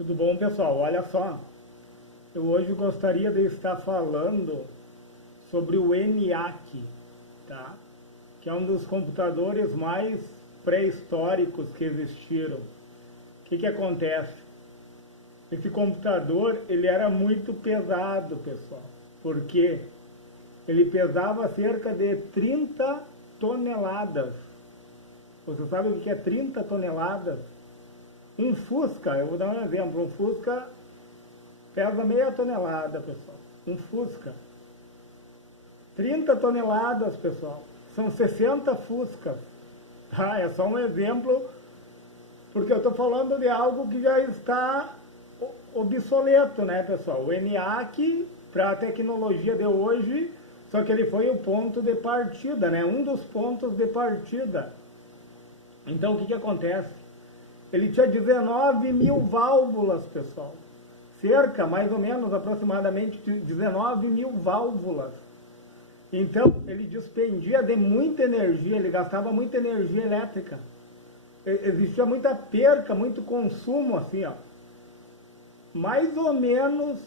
Tudo bom, pessoal? Olha só, eu hoje gostaria de estar falando sobre o ENIAC, tá? Que é um dos computadores mais pré-históricos que existiram. O que acontece? Esse computador, ele era muito pesado, pessoal, porque ele pesava cerca de 30 toneladas. Você sabe o que é 30 toneladas? Um Fusca, eu vou dar um exemplo, um Fusca pesa meia tonelada, pessoal. Um Fusca. 30 toneladas, pessoal. São 60 Fuscas. Tá? É só um exemplo, porque eu estou falando de algo que já está obsoleto, né, pessoal? O ENIAC, para a tecnologia de hoje, só que ele foi o ponto de partida, né? Um dos pontos de partida. Então, o que acontece? Ele tinha 19 mil válvulas, pessoal. Cerca, mais ou menos, aproximadamente 19 mil válvulas. Então, ele dispendia de muita energia, ele gastava muita energia elétrica. Existia muita perca, muito consumo, assim, ó. Mais ou menos,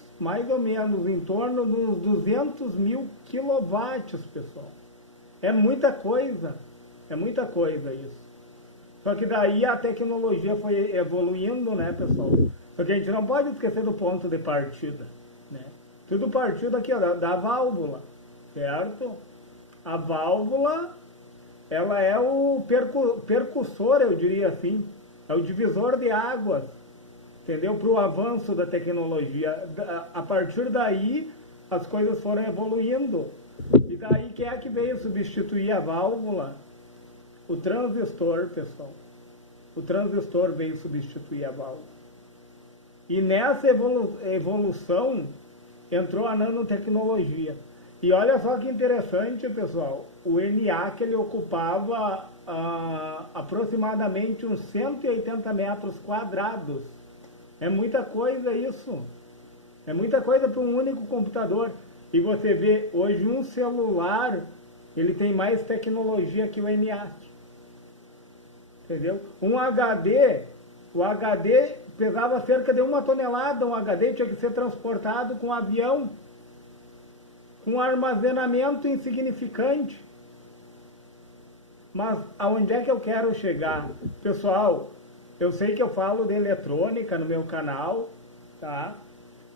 em torno dos 200 mil quilowatts, pessoal. É muita coisa isso. Só que daí a tecnologia foi evoluindo, né, pessoal? Só que a gente não pode esquecer do ponto de partida, né? Tudo partiu daqui, ó, da válvula, certo? A válvula, ela é o percussor, eu diria assim, é o divisor de águas, entendeu? Para o avanço da tecnologia. A partir daí, as coisas foram evoluindo. E daí, quem é que veio substituir a válvula? O transistor, pessoal. O transistor veio substituir a válvula. E nessa evolução entrou a nanotecnologia. E olha só que interessante, pessoal. O ENIAC, ele ocupava aproximadamente uns 180 metros quadrados. É muita coisa isso. É muita coisa para um único computador. E você vê, hoje um celular, ele tem mais tecnologia que o ENIAC. Entendeu? Um HD, o HD pesava cerca de 1 tonelada, um HD tinha que ser transportado com um avião, com armazenamento insignificante. Mas aonde é que eu quero chegar? Pessoal, eu sei que eu falo de eletrônica no meu canal, tá?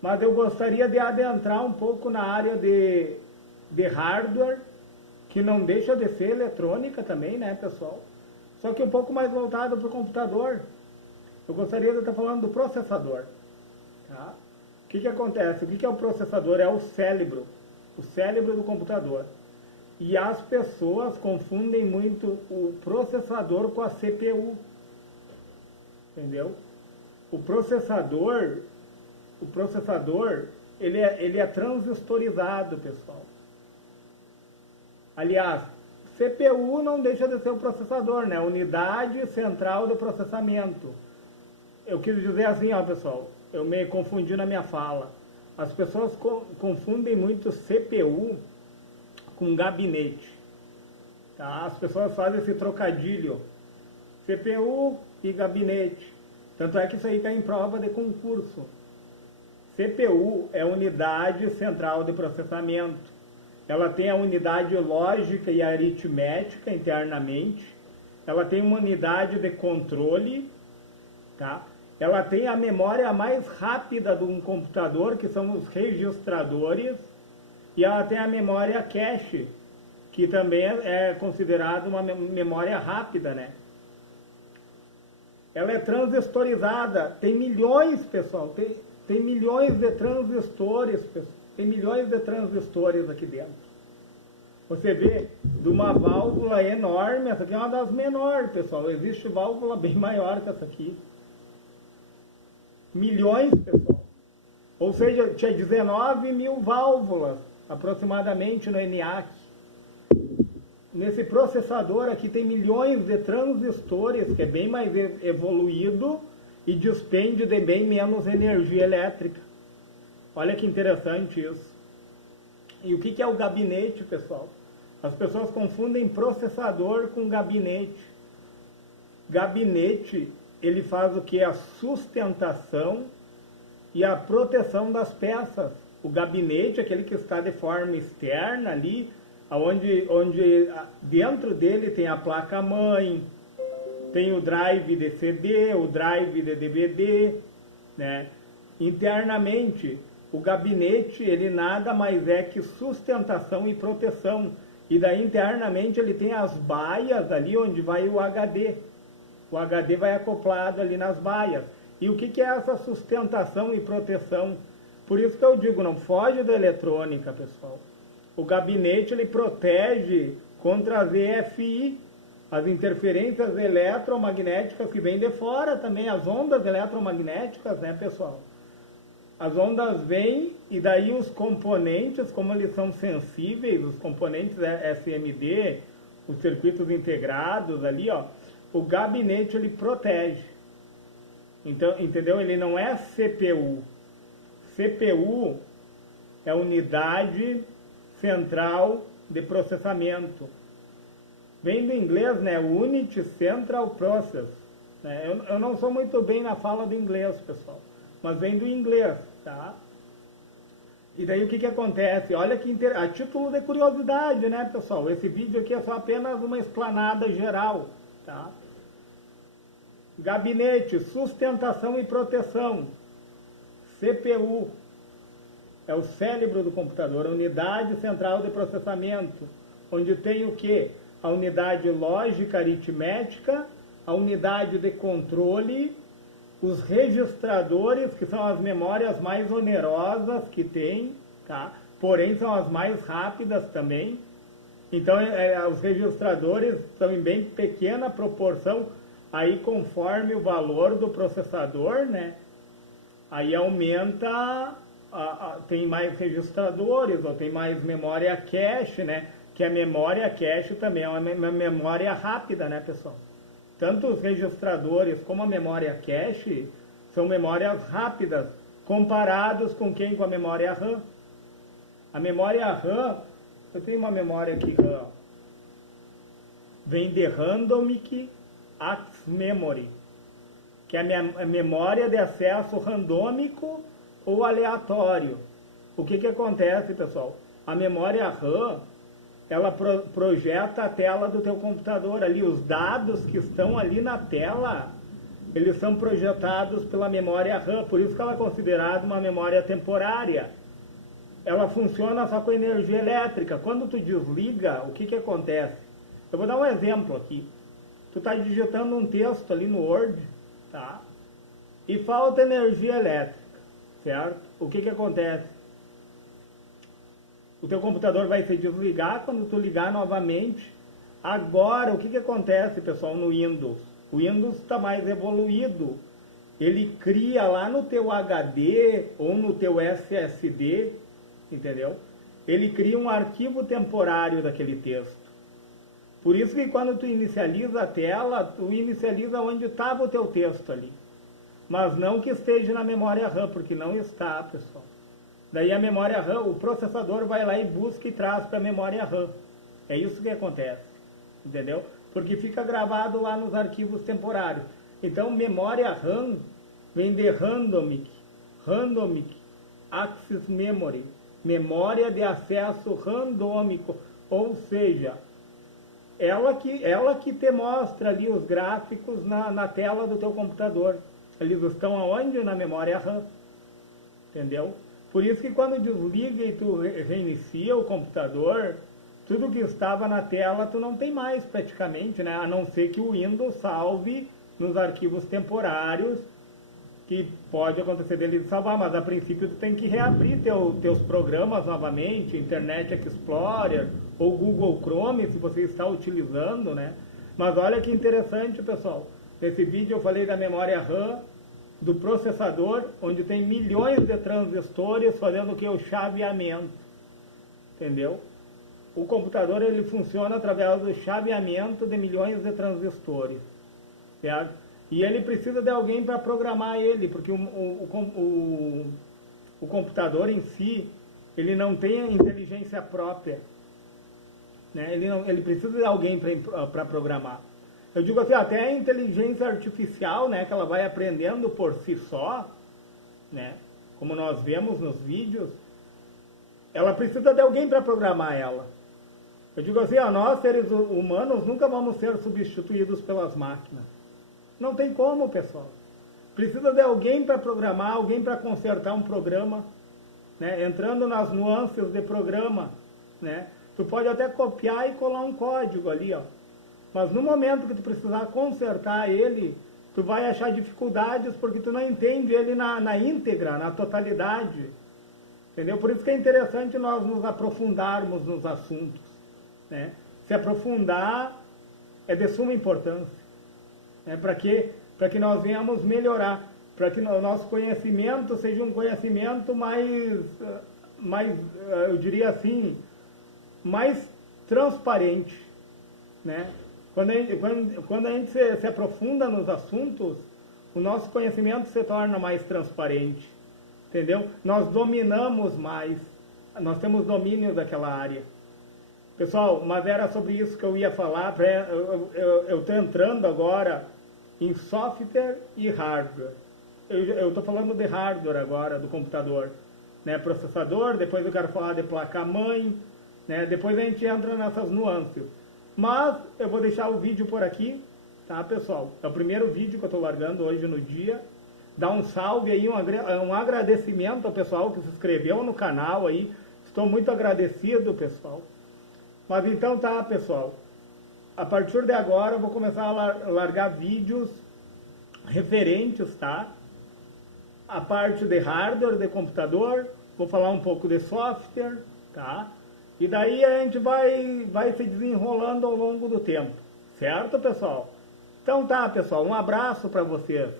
Mas eu gostaria de adentrar um pouco na área de hardware, que não deixa de ser eletrônica também, né, pessoal? Só que um pouco mais voltado para o computador. Eu gostaria de estar falando do processador. Tá? O que acontece? O que é o processador? É o cérebro do computador. E as pessoas confundem muito o processador com a CPU. Entendeu? O processador, ele é transistorizado, pessoal. Aliás, CPU não deixa de ser o processador, né? Unidade Central de Processamento. Eu quis dizer assim, ó, pessoal, eu me confundi na minha fala. As pessoas confundem muito CPU com gabinete. Tá? As pessoas fazem esse trocadilho. CPU e gabinete. Tanto é que isso aí está em prova de concurso. CPU é Unidade Central de Processamento. Ela tem a unidade lógica e aritmética internamente. Ela tem uma unidade de controle, tá? Ela tem a memória mais rápida de um computador, que são os registradores. E ela tem a memória cache, que também é considerada uma memória rápida, né? Ela é transistorizada. Tem milhões, pessoal. Tem milhões de transistores, pessoal. Tem milhões de transistores aqui dentro. Você vê, de uma válvula enorme, essa aqui é uma das menores, pessoal. Existe válvula bem maior que essa aqui. Milhões, pessoal. Ou seja, tinha 19 mil válvulas, aproximadamente, no ENIAC. Nesse processador aqui tem milhões de transistores, que é bem mais evoluído e despende de bem menos energia elétrica. Olha que interessante isso. E o que é o gabinete, pessoal? As pessoas confundem processador com gabinete. Gabinete, ele faz o que? A sustentação e a proteção das peças. O gabinete, aquele que está de forma externa ali, onde dentro dele tem a placa-mãe, tem o drive de CD, o drive de DVD, né? Internamente, o gabinete, ele nada mais é que sustentação e proteção. E daí, internamente, ele tem as baias ali onde vai o HD. O HD vai acoplado ali nas baias. E o que é essa sustentação e proteção? Por isso que eu digo, não foge da eletrônica, pessoal. O gabinete, ele protege contra as EFI, as interferências eletromagnéticas que vêm de fora também, as ondas eletromagnéticas, né, pessoal? As ondas vêm e daí os componentes, como eles são sensíveis, os componentes SMD, os circuitos integrados ali, ó, o gabinete ele protege. Então, entendeu? Ele não é CPU. CPU é unidade central de processamento. Vem do inglês, né? Unit Central Process. Né? Eu não sou muito bem na fala do inglês, pessoal, mas vem do inglês, tá? E daí o que acontece? Olha que a título de curiosidade, né, pessoal? Esse vídeo aqui é só apenas uma explanada geral, tá? Gabinete, sustentação e proteção. CPU é o cérebro do computador, a unidade central de processamento, onde tem o quê? A unidade lógica aritmética, a unidade de controle, os registradores, que são as memórias mais onerosas que tem, tá? Porém são as mais rápidas também. Então os registradores são em bem pequena proporção, aí conforme o valor do processador, né? Aí aumenta, tem mais registradores, ou tem mais memória cache, né? Que a memória cache também é uma memória rápida, né, pessoal? Tanto os registradores como a memória cache são memórias rápidas, comparados com quem? Com a memória RAM. A memória RAM, eu tenho uma memória aqui RAM, vem de Randomic Access Memory, que é a memória de acesso randômico ou aleatório. O que acontece, pessoal? A memória RAM, ela projeta a tela do teu computador ali, os dados que estão ali na tela, eles são projetados pela memória RAM, por isso que ela é considerada uma memória temporária. Ela funciona só com energia elétrica. Quando tu desliga, o que acontece? Eu vou dar um exemplo aqui. Tu está digitando um texto ali no Word, tá? E falta energia elétrica, certo? O que acontece? O teu computador vai se desligar quando tu ligar novamente. Agora, o que acontece, pessoal, no Windows? O Windows está mais evoluído. Ele cria lá no teu HD ou no teu SSD, entendeu? Ele cria um arquivo temporário daquele texto. Por isso que quando tu inicializa a tela, tu inicializa onde estava o teu texto ali. Mas não que esteja na memória RAM, porque não está, pessoal. Daí a memória RAM, o processador vai lá e busca e traz para a memória RAM. É isso que acontece, entendeu? Porque fica gravado lá nos arquivos temporários. Então, memória RAM vem de Randomic Access Memory, memória de acesso randômico, ou seja, ela que te mostra ali os gráficos na tela do teu computador. Eles estão aonde? Na memória RAM, entendeu? Por isso que quando desliga e tu reinicia o computador, tudo que estava na tela tu não tem mais praticamente, né? A não ser que o Windows salve nos arquivos temporários, que pode acontecer dele salvar, mas a princípio tu tem que reabrir teus programas novamente, Internet Explorer ou Google Chrome, se você está utilizando, né? Mas olha que interessante, pessoal. Nesse vídeo eu falei da memória RAM, do processador, onde tem milhões de transistores fazendo o que? O chaveamento, entendeu? O computador ele funciona através do chaveamento de milhões de transistores, certo? E ele precisa de alguém para programar ele, porque o computador em si, ele não tem a inteligência própria, né? Ele precisa de alguém para programar. Eu digo assim, até a inteligência artificial, né, que ela vai aprendendo por si só, né, como nós vemos nos vídeos, ela precisa de alguém para programar ela. Eu digo assim, nós seres humanos nunca vamos ser substituídos pelas máquinas. Não tem como, pessoal. Precisa de alguém para programar, alguém para consertar um programa, né? Entrando nas nuances de programa, né? Tu pode até copiar e colar um código ali, ó. Mas no momento que tu precisar consertar ele, tu vai achar dificuldades porque tu não entende ele na íntegra, na totalidade. Entendeu? Por isso que é interessante nós nos aprofundarmos nos assuntos, né? Se aprofundar é de suma importância, né? Para que nós venhamos melhorar, para que o nosso conhecimento seja um conhecimento mais, eu diria assim, mais transparente, né? Quando a gente se aprofunda nos assuntos, o nosso conhecimento se torna mais transparente, entendeu? Nós dominamos mais, nós temos domínio daquela área. Pessoal, mas era sobre isso que eu ia falar. Eu estou entrando agora em software e hardware. Eu estou falando de hardware agora, do computador, né? Processador, depois eu quero falar de placa-mãe, né? Depois a gente entra nessas nuances. Mas eu vou deixar o vídeo por aqui, tá, pessoal? É o primeiro vídeo que eu estou largando hoje no dia. Dá um salve aí, um agradecimento ao pessoal que se inscreveu no canal aí. Estou muito agradecido, pessoal. Mas então tá, pessoal. A partir de agora eu vou começar a largar vídeos referentes, tá? A parte de hardware, de computador. Vou falar um pouco de software, tá? E daí a gente vai se desenrolando ao longo do tempo. Certo, pessoal? Então tá, pessoal. Um abraço para vocês.